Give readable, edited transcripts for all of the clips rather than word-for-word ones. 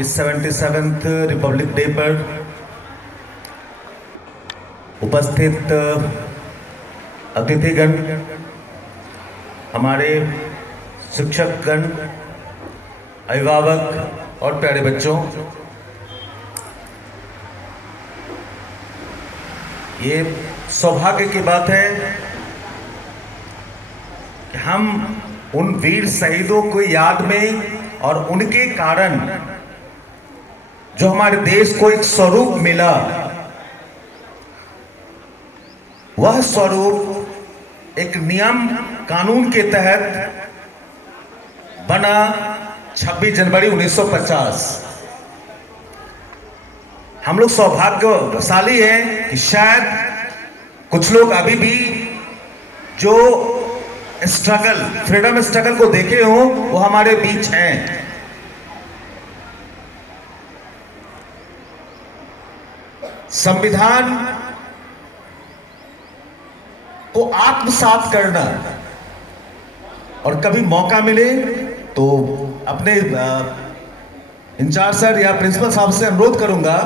इस 77th Republic day पर उपस्थित अतिथिगण, हमारे शिक्षकगण, अभिभावक और प्यारे बच्चों, ये सौभाग्य की बात है कि हम उन वीर शहीदों को याद में और उनके कारण जो हमारे देश को एक स्वरूप मिला, वह स्वरूप एक नियम कानून के तहत बना 26 जनवरी 1950। हम लोग सौभाग्यशाली हैं कि शायद कुछ लोग अभी भी जो स्ट्रगल, फ्रीडम स्ट्रगल को देखे हों, वो हमारे बीच हैं। संविधान को आत्मसात करना, और कभी मौका मिले तो अपने इंचार्ज सर या प्रिंसिपल साहब से अनुरोध करूंगा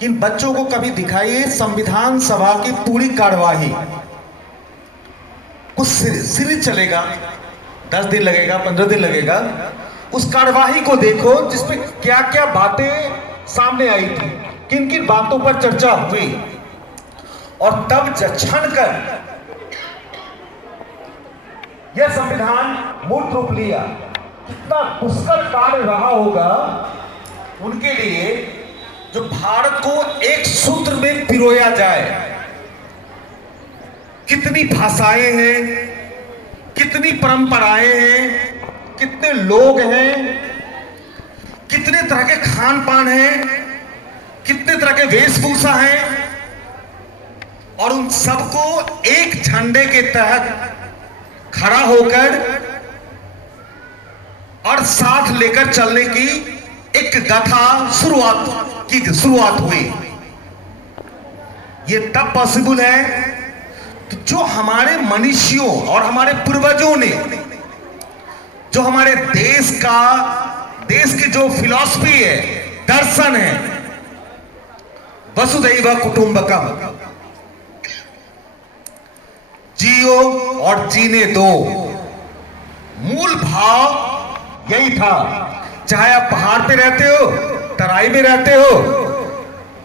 कि इन बच्चों को कभी दिखाइए संविधान सभा की पूरी कार्यवाही। कुछ सीरीज चलेगा, 10 दिन लगेगा, 15 दिन लगेगा, उस कार्यवाही को देखो जिसमें क्या क्या बातें सामने आई थी, किन किन बातों पर चर्चा हुई, और तब छण कर यह संविधान मूर्त रूप लिया। कितना दुष्कर कार्य रहा होगा उनके लिए, जो भारत को एक सूत्र में पिरोया जाए। कितनी भाषाएं हैं, कितनी परंपराएं हैं, कितने लोग हैं, कितने तरह के खान पान हैं, कितने तरह के वेशभूषा हैं, और उन सबको एक झंडे के तहत खड़ा होकर और साथ लेकर चलने की एक गाथा शुरुआत हुई। ये तब पॉसिबल है तो जो हमारे मनीषियों और हमारे पूर्वजों ने, जो हमारे देश की जो फिलॉसफी है, दर्शन है, वसुधैव कुटुंबकम, जियो और जीने दो, मूल भाव यही था। चाहे आप पहाड़ पे रहते हो, तराई में रहते हो,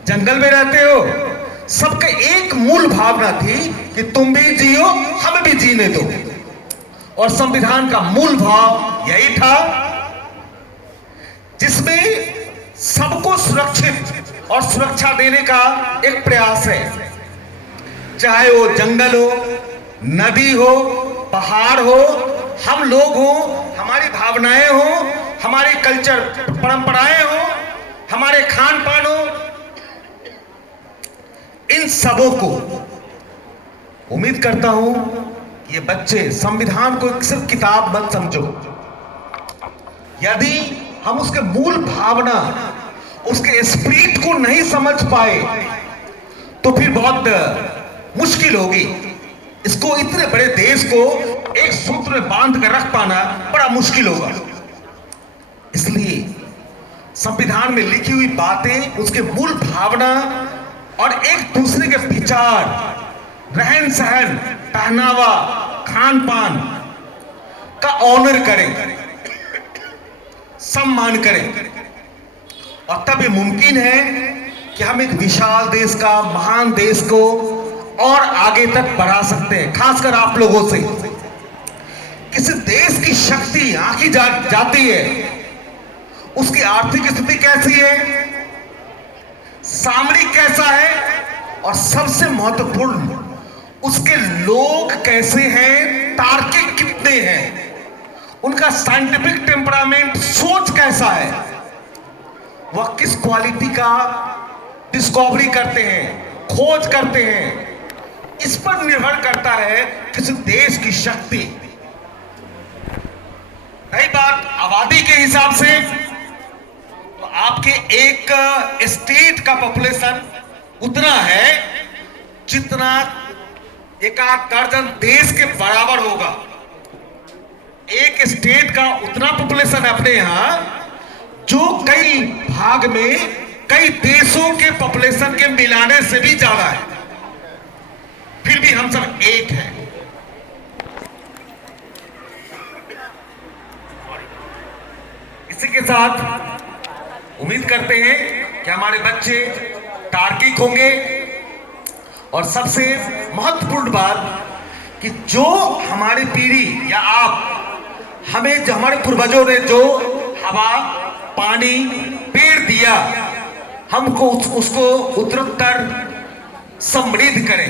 जंगल में रहते हो, सबके एक मूल भावना थी कि तुम भी जियो, हमें भी जीने दो। और संविधान का मूल भाव यही था, जिसमें सबको सुरक्षित और सुरक्षा देने का एक प्रयास है। चाहे वो जंगल हो, नदी हो, पहाड़ हो, हम लोग हो, हमारी भावनाएं हो, हमारी कल्चर परंपराएं हो, हमारे खान पान हो, इन सबों को उम्मीद करता हूं कि ये बच्चे संविधान को सिर्फ किताब मत समझो। यदि हम उसके मूल भावना, उसके स्पिरिट को नहीं समझ पाए तो फिर बहुत मुश्किल होगी। इसको, इतने बड़े देश को एक सूत्र में बांध कर रख पाना बड़ा मुश्किल होगा। इसलिए संविधान में लिखी हुई बातें, उसके मूल भावना और एक दूसरे के विचार, रहन सहन, पहनावा, खान पान का ऑनर करें, सम्मान करें, और तब ये मुमकिन है कि हम एक विशाल देश का, महान देश को और आगे तक बढ़ा सकते हैं। खासकर आप लोगों से किसी देश की शक्ति आंकी जाती है, उसकी आर्थिक स्थिति कैसी है, सामरिक कैसा है, और सबसे महत्वपूर्ण उसके लोग कैसे हैं, तार्किक कितने हैं, उनका साइंटिफिक टेम्परामेंट, सोच कैसा है, वह किस क्वालिटी का डिस्कवरी करते हैं, खोज करते हैं, इस पर निर्भर करता है किसी देश की शक्ति। रही बात आबादी के हिसाब से, तो आपके एक स्टेट का पॉपुलेशन उतना है जितना एक आध दर्जन देश के बराबर होगा। एक स्टेट का उतना पॉपुलेशन अपने यहां जो कई भाग में कई देशों के पॉपुलेशन के मिलाने से भी ज्यादा है, फिर भी हम सब एक हैं। इसी के साथ उम्मीद करते हैं कि हमारे बच्चे तार्किक होंगे, और सबसे महत्वपूर्ण बात कि जो हमारी पीढ़ी या आप हमें, जो हमारे पूर्वजों ने जो हवा, पानी, पेड़ दिया, हमको उसको उत्तरोत्तर समृद्ध करें।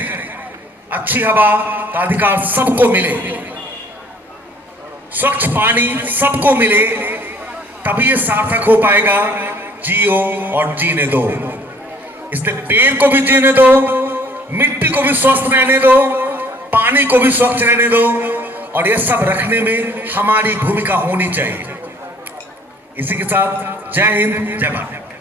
अच्छी हवा का अधिकार सबको मिले, स्वच्छ पानी सबको मिले, तभी ये सार्थक हो पाएगा। जियो और जीने दो, इसलिए पेड़ को भी जीने दो, मिट्टी को भी स्वस्थ रहने दो, पानी को भी स्वच्छ रहने दो, और ये सब रखने में हमारी भूमिका होनी चाहिए। इसी के साथ जय हिंद, जय भारत।